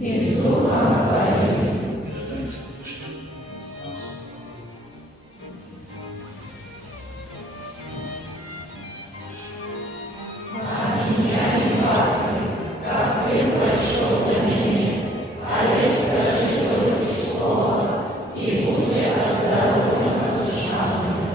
и с Духом Твоим. Передай скучным с нас. Аминь, я не вахты, как Ты пришел до меня, а я скажи только слово, и будь оздоровлена душа моя.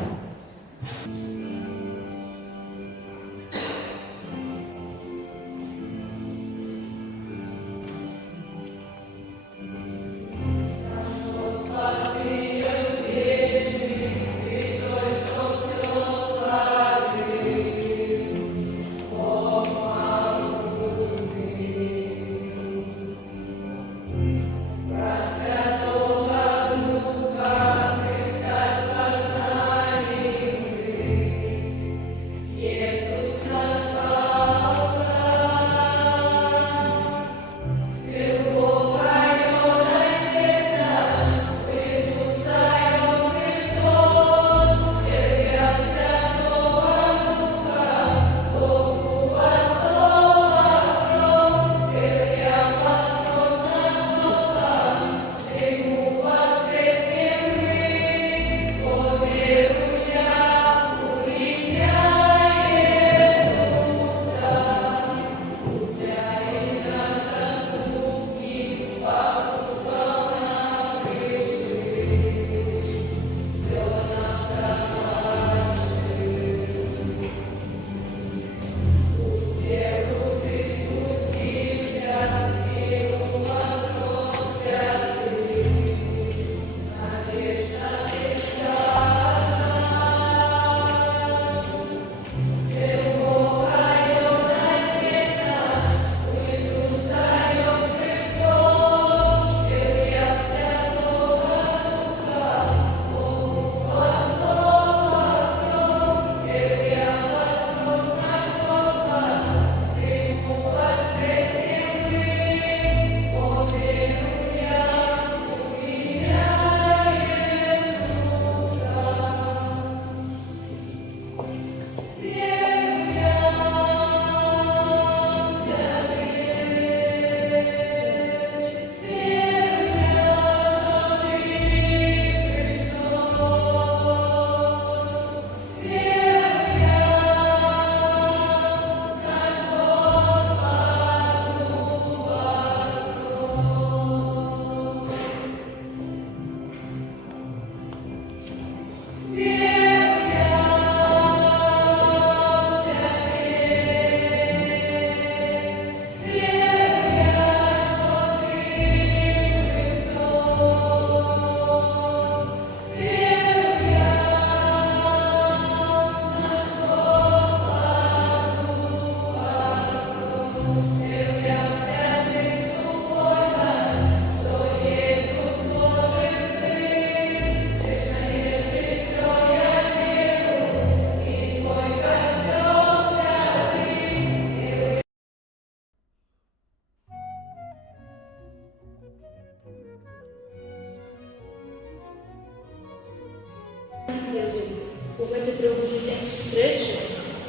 У гэтай прыгожудзеньскай сустрэчы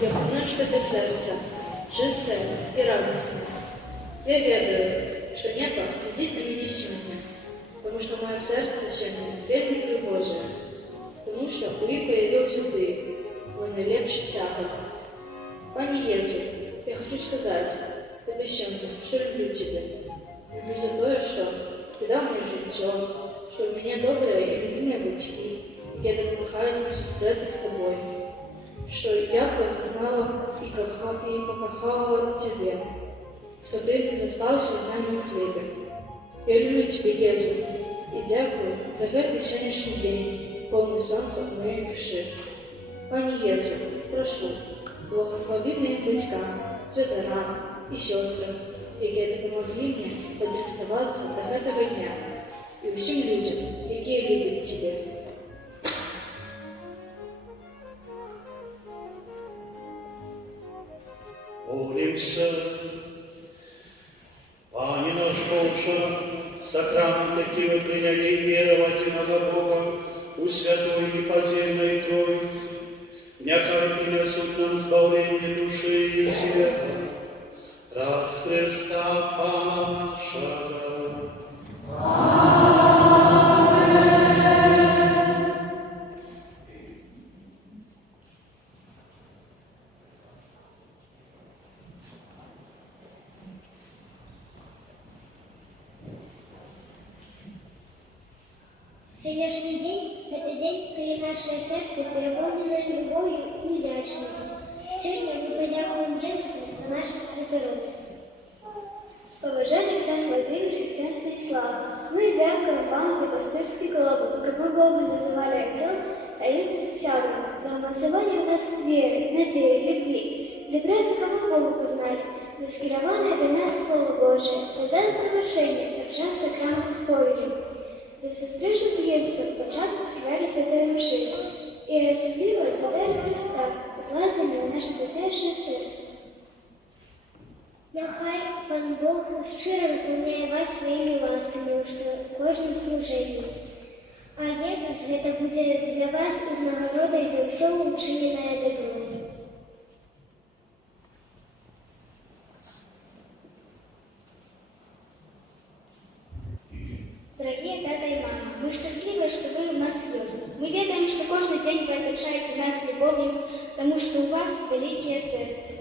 я паночка для сэрца, чыстая і радасная. Я ведаю, што неба глядзіць на мяне сёння, таму што маё сэрца сёння вельмі прыгожае, таму што ў ім паявіўся ты, мой найлепшы сябар. Пане Езу, я хочу сказаць табе сёння, што люблю цябе. Люблю за тое, што ты даў мне жыццё, што ў мяне добрыя і любімыя бацькі, якія дапамагаюць мне сустрэцца з табой, што я пазнала і пакахала цябе, што ты застаўся з намі ў хлебе. Я люблю цябе, Езу, і дзякую за гэты сённяшні дзень, поўны сонца ў маёй душы. Пане Езу, прашу, благослови моим бацькам, святарам і сёстрам, якія дапамаглі мне падрыхтавацца да гэтага дня, і ўсім людзям, якія любяць цябе. Молимся. Пане наш Боже, сакрамент, який ви прийняли і вірувати на Бога у святої неподільної Троїці, нехай принесуть нам збавлення душі і тіла, раз Христа Пана нашого. Сегодняшний день – это день, когда наше сердце переполнено любовью и вдячностью. Сегодня мы подякуем Богу за наших святеров. Поважання ксяз Владимир і ксяз Станислав, мы дякуем вам за пастырский колобок, как мы Бога называли Отцом, а Иисуса Сядом, за умацевание в нас веры, надеи, любви, за праздник, как мы Богу познали, за скированное до нас Слово Божие, за дар привершения, подчас сакрамент споведи, за встречу с Иисусом, подчас открывали Святой Мши, и особливо за дар Христа, покладенный на наше дитяче серце. Нехай Пан Бог щиро виповняє вас своїми ласками у кожному служенні. А Єсус – це буде для вас узнагородою за все учинене добро. Дорогие тата и мама, мы счастливы, что вы у нас есть. Мы ведаем, что каждый день вы отличаете нас любовью, потому что у вас великое сердце.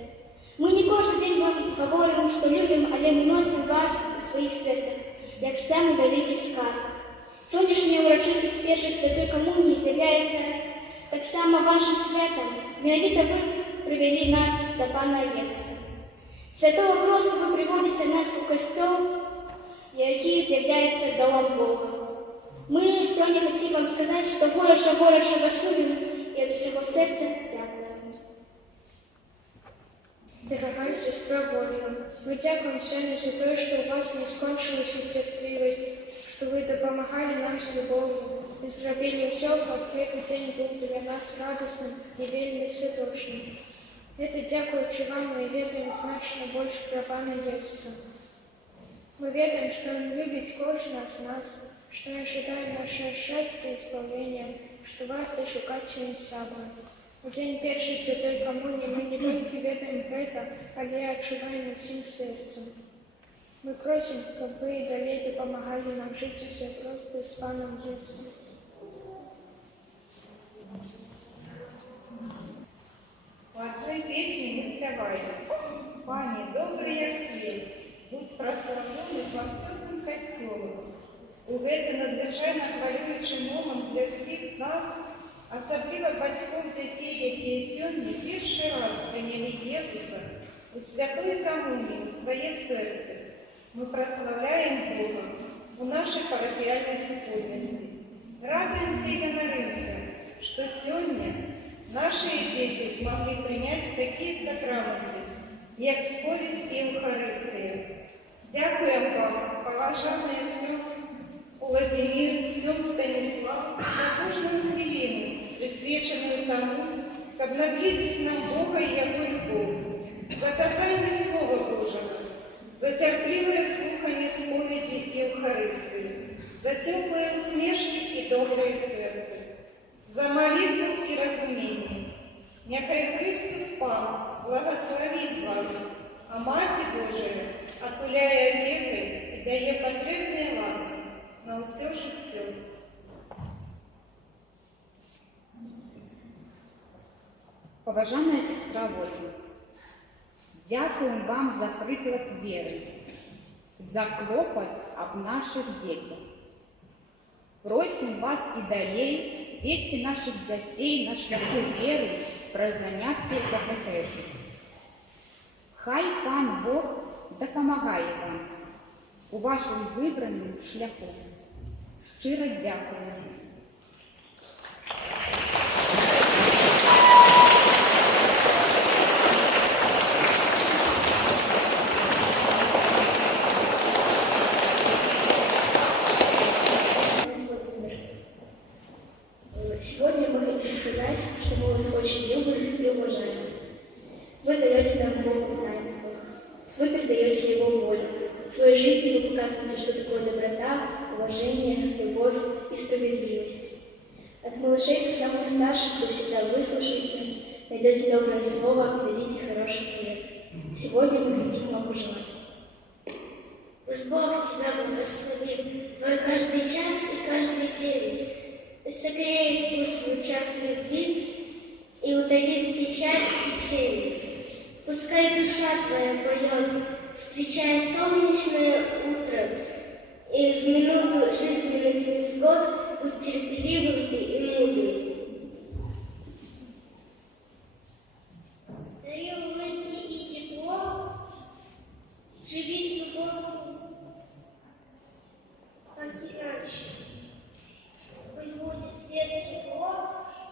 Мы не каждый день вам говорим, что любим, але мы носим вас у своих сердцах, як самый великий скарб. Сьогоднішня урочистість першої святої комунії з'являється так само вашим святом. Менавіта ви привели нас до Пана Єсуса. Святого Христу ви приводите нас у костел, який з'являється домом Бога. Ми сьогодні хочемо вам сказати, що горяче вас любимо і від усього серця дякуємо. Дорогая сестра Божья, мы дякуем Сыну за то, что у вас не скончилась терпеливость, что вы допомагали нам с любовью и сделали все, как этот день был для нас радостным и вельми святошным. Это дякуючи вам мы ведаем значно больше про Пана Иисуса. Мы ведаем, что Он любит каждого из нас, что Он ожидает наше счастье и избавление, что варто шукать своим собой. У день першей святой коммунии мы не только ведаем это, але и отчуваем всем сердцем. Мы просим, чтобы вы и далее помогали нам жить все просто с Паном Иисусом. У одной песни мы спеваем: «Пане, добрый як хлеб, будь прославлений во всем костелу». У гэты надзвычайно хвалюючий момент для всіх нас, особливо батьків дітей, які сьогодні перший раз прийняли Ісуса у святої комунії, у своє серце. Ми прославляємо Бога у нашій парафіальній супольності. Радуємося і гоноримося, що сьогодні наші діти змогли прийняти такі сакраменти, як сповідь і Евхаристія. Дякуємо вам, поважаний отцю Владимир, отцом Станислав, за кожну хвилину, присвяченную тому, как наблизить нам Бога и Его любовь, за казание Слова Божьего, за терпеливое слухание споведи и Евхаристии, за теплые усмешки и доброе сердце, за молитву и разумение. Нехай Христос Пан благословит вас, а Мать Божия отуляє опекой и дає потребные ласки на все життя. Поважана сестра Ольга, дякуємо вам за приклад віри, за клопот об наших детях. Просим вас и далее вести наших детей на шляху веры про заняття катехезу. Хай Пан Бог допомагає вам у вашому вибраному шляху. Щиро дякую. Сегодня мы хотим сказать, что мы вас очень любим и уважаем. Вы даете нам Богу таинство. Вы передаете Его волю. В своей жизни вы показываете, что такое доброта, уважение, любовь и справедливость. От малышей до самых старших вы всегда выслушаете, найдете доброе слово и дадите хороший совет. Сегодня мы хотим вам пожелать. Пусть Бог тебя благословит, твой каждый час и каждый день, согреет вкус в лучах любви и утолит печаль и тень. Пускай душа твоя поет, встречая солнечное утро, и в минуту жизненных невзгод будь терпеливым ты и мудрым. Дари улыбки и тепло, живи с любовью океанщик. Пусть будет свет тепло,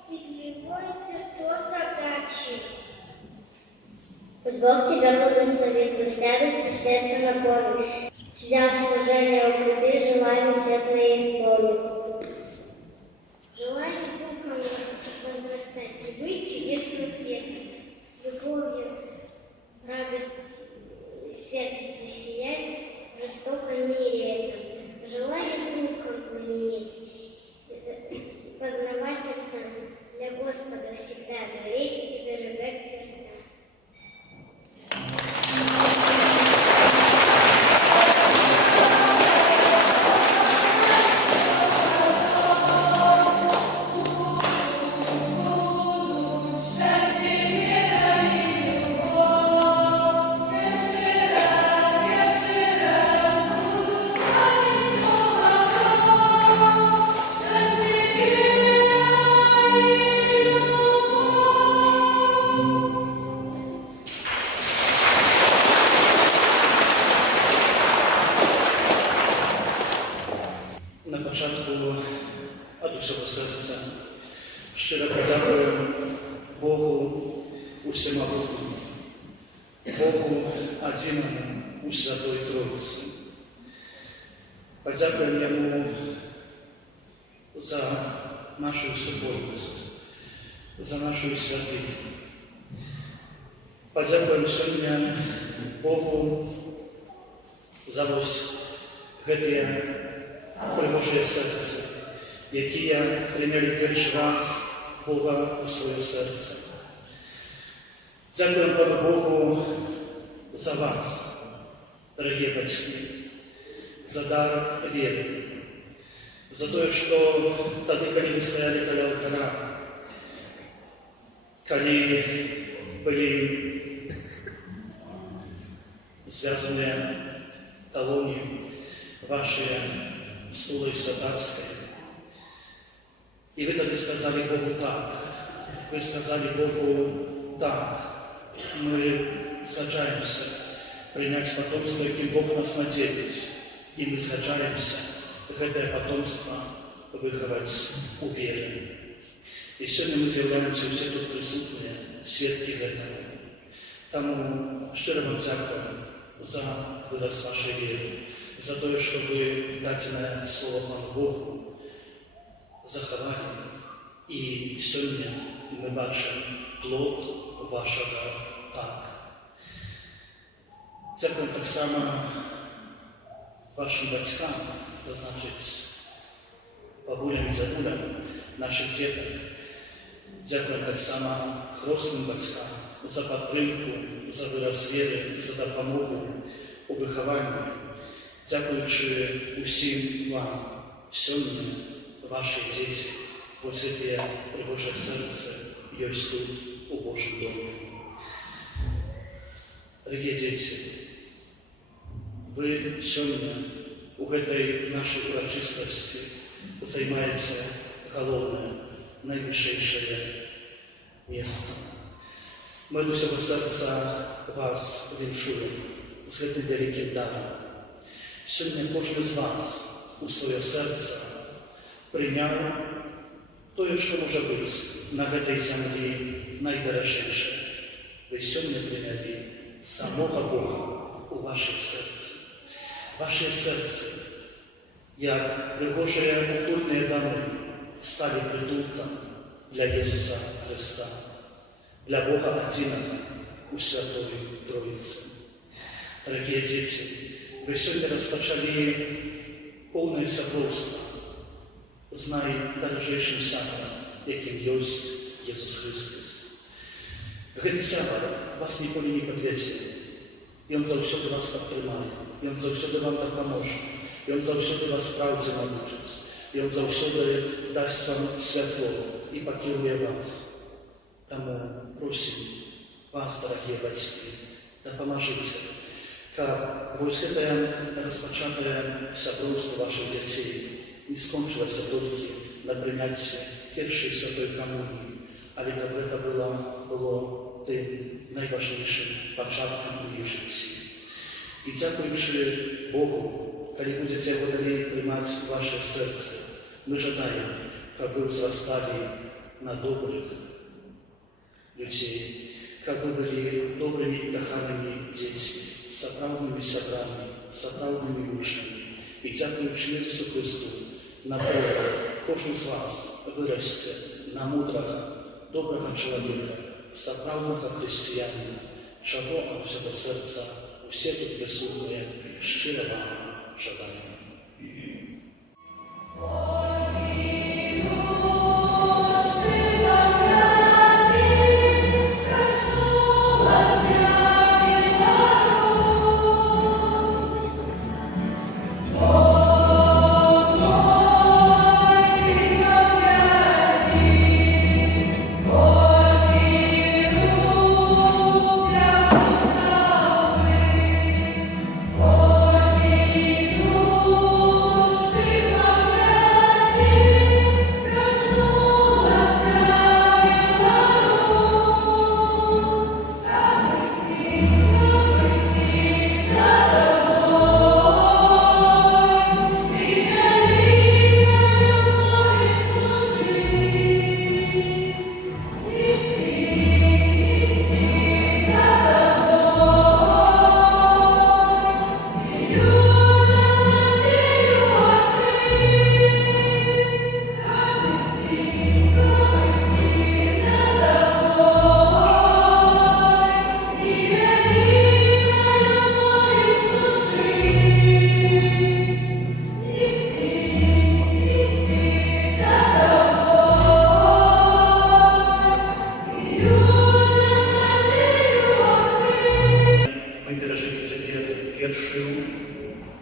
ведь любовь то задачи. Пусть Бог тебя благословит, пусть радость сердце наполнит. Взяв служение укрепи, желания все твои исполнит. Желание духом возрастать и быть чудесным светом, любовью, радостью и святостью сиять в жестоком мире этом. Желание духом пламенеть, познавать Отца, для Господа всегда гореть и зажигать сердца. На початку від усього серця щиро подякуємо Богу усемогутньому, Богу одиному у Святой Троиці. Подякуємо Йому за нашу соборність, за нашу святыню. Подякуємо сьогодні Богу за ось гэтыя пригожее серце, які прийняли перший раз Бога у своє серце. Дякуємо Пану Богу за вас, дорогі батьки, за дар віри, за те, що тоді, коли ви стояли біля алтаря, коли були зв'язані талони ваші стулой святарской. И вы тогда сказали Богу так. Вы сказали Богу так. Мы згаджаемся принять потомство, яким Бог нас наделит. И мы згаджаемся это потомство выховать у веры. И сегодня мы з'являемся все тут присутные, свідки этого. Тому щиро вам дякую за вираз вашої віри, за те, що ви дадене слово Пану Богу заховали. І сьогодні ми бачимо плод вашого так. Дякую так само вашим батькам, то значить бабулям і дядулям наших діток. Дякую так само хросним батькам за підтримку, за вираз віри, за допомогу у вихованні. Дякуючи усім вам, сьогодні ваші діти, ось це пригоже серце є тут, у Божому домі. Дорогі діти, ви сьогодні у этой нашей урочистості займаєте головне, найвищее місце. Ми до всього серця вас віншуємо з цим великим даром. Сьогодні кожен з вас у своє серце прийняв те, що може бути на этой землі найдорожчіше. Ви сьогодні прийняли самого Бога у ваше серце. Ваше серце, як пригожие утульні доми, стали притулком для Ісуса Христа, для Бога одиного у Святой Троиці. Дорогі діти, ви сьогодні розпочали повне соборство з найдорожчим сябром, яким є Ісус Христос. Гэты сябар вас ніколи не підведзе. Ён заўсёды вас падтрымае, Ён заўсёды вам дапаможа, Ён заўсёды вас праўдзе навучыць, Ён заўсёды дасць вам святло і пакіруе вас. Таму просім вас, дарагія бацькі, дапамажыце, каб вось гэтае распачатае сяброўства вашых дзяцей не скончылася толькі на прийняття першої святої комунії, але щоб це було тим найважливішим початком у її житті. І дякуючи Богу, коли будете його далі приймати в ваше серце, ми жадаємо, щоб ви зростали на добрих людей, как вы были добрыми и коханными детьми, соправдными собрами, соправдными вучнями. И дякуючи Ісусу Христу, напевно, кожен з вас виросте на мудрого, доброго чоловіка, соправдного християнина, чого від всього серця усі тут присутні щиро вам жадаємо.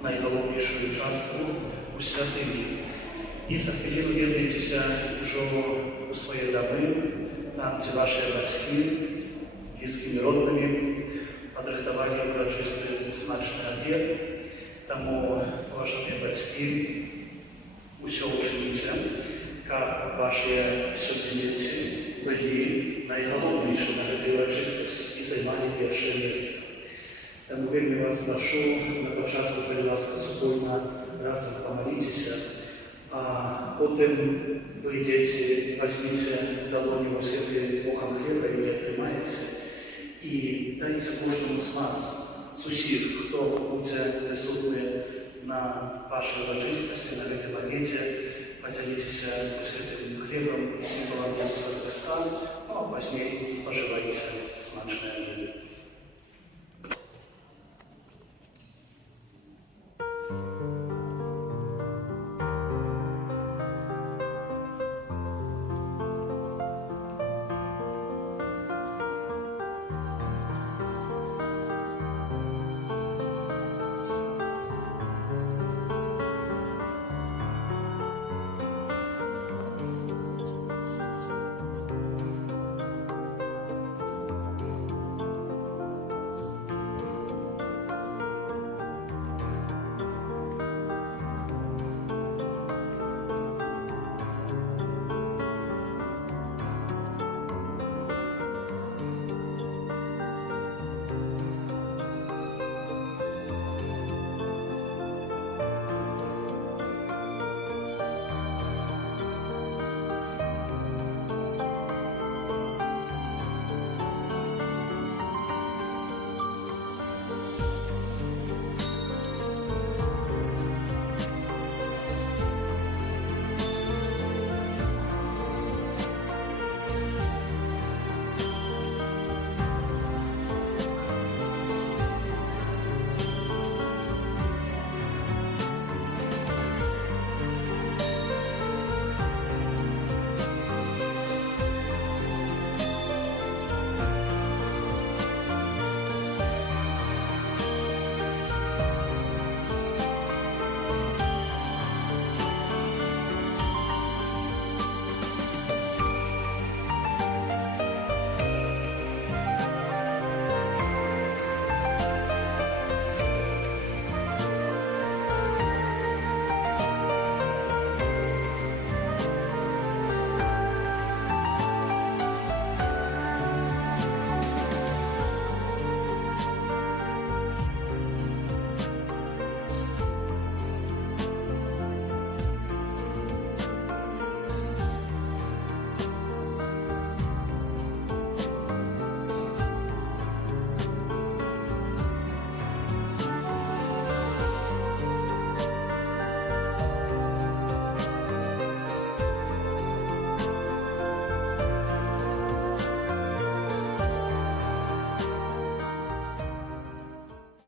найголовнішою часткою у святині. І за хвилину єднуйтеся вже у свої доми, там, де ваші батьки, близькими родними подрихтували урочистий смачний обід. Тому, уважані батьки, усе ученіться, як ваші сьогодні діти були найголовніші на цій урочистості і займали перше місце. Тому вельми вас прошу на початку, коли ласка супольна, разом помолитеся, а потім ви, діти, візьміть долоні у святий Богом хліба і її тримаєте, і дайте кожному з вас, з усіх, хто буде присутний на вашій урочистості, на цьому обіді, поділитеся святим хлібом, символом Ісуса Христа, а пізніше споживайте смачне.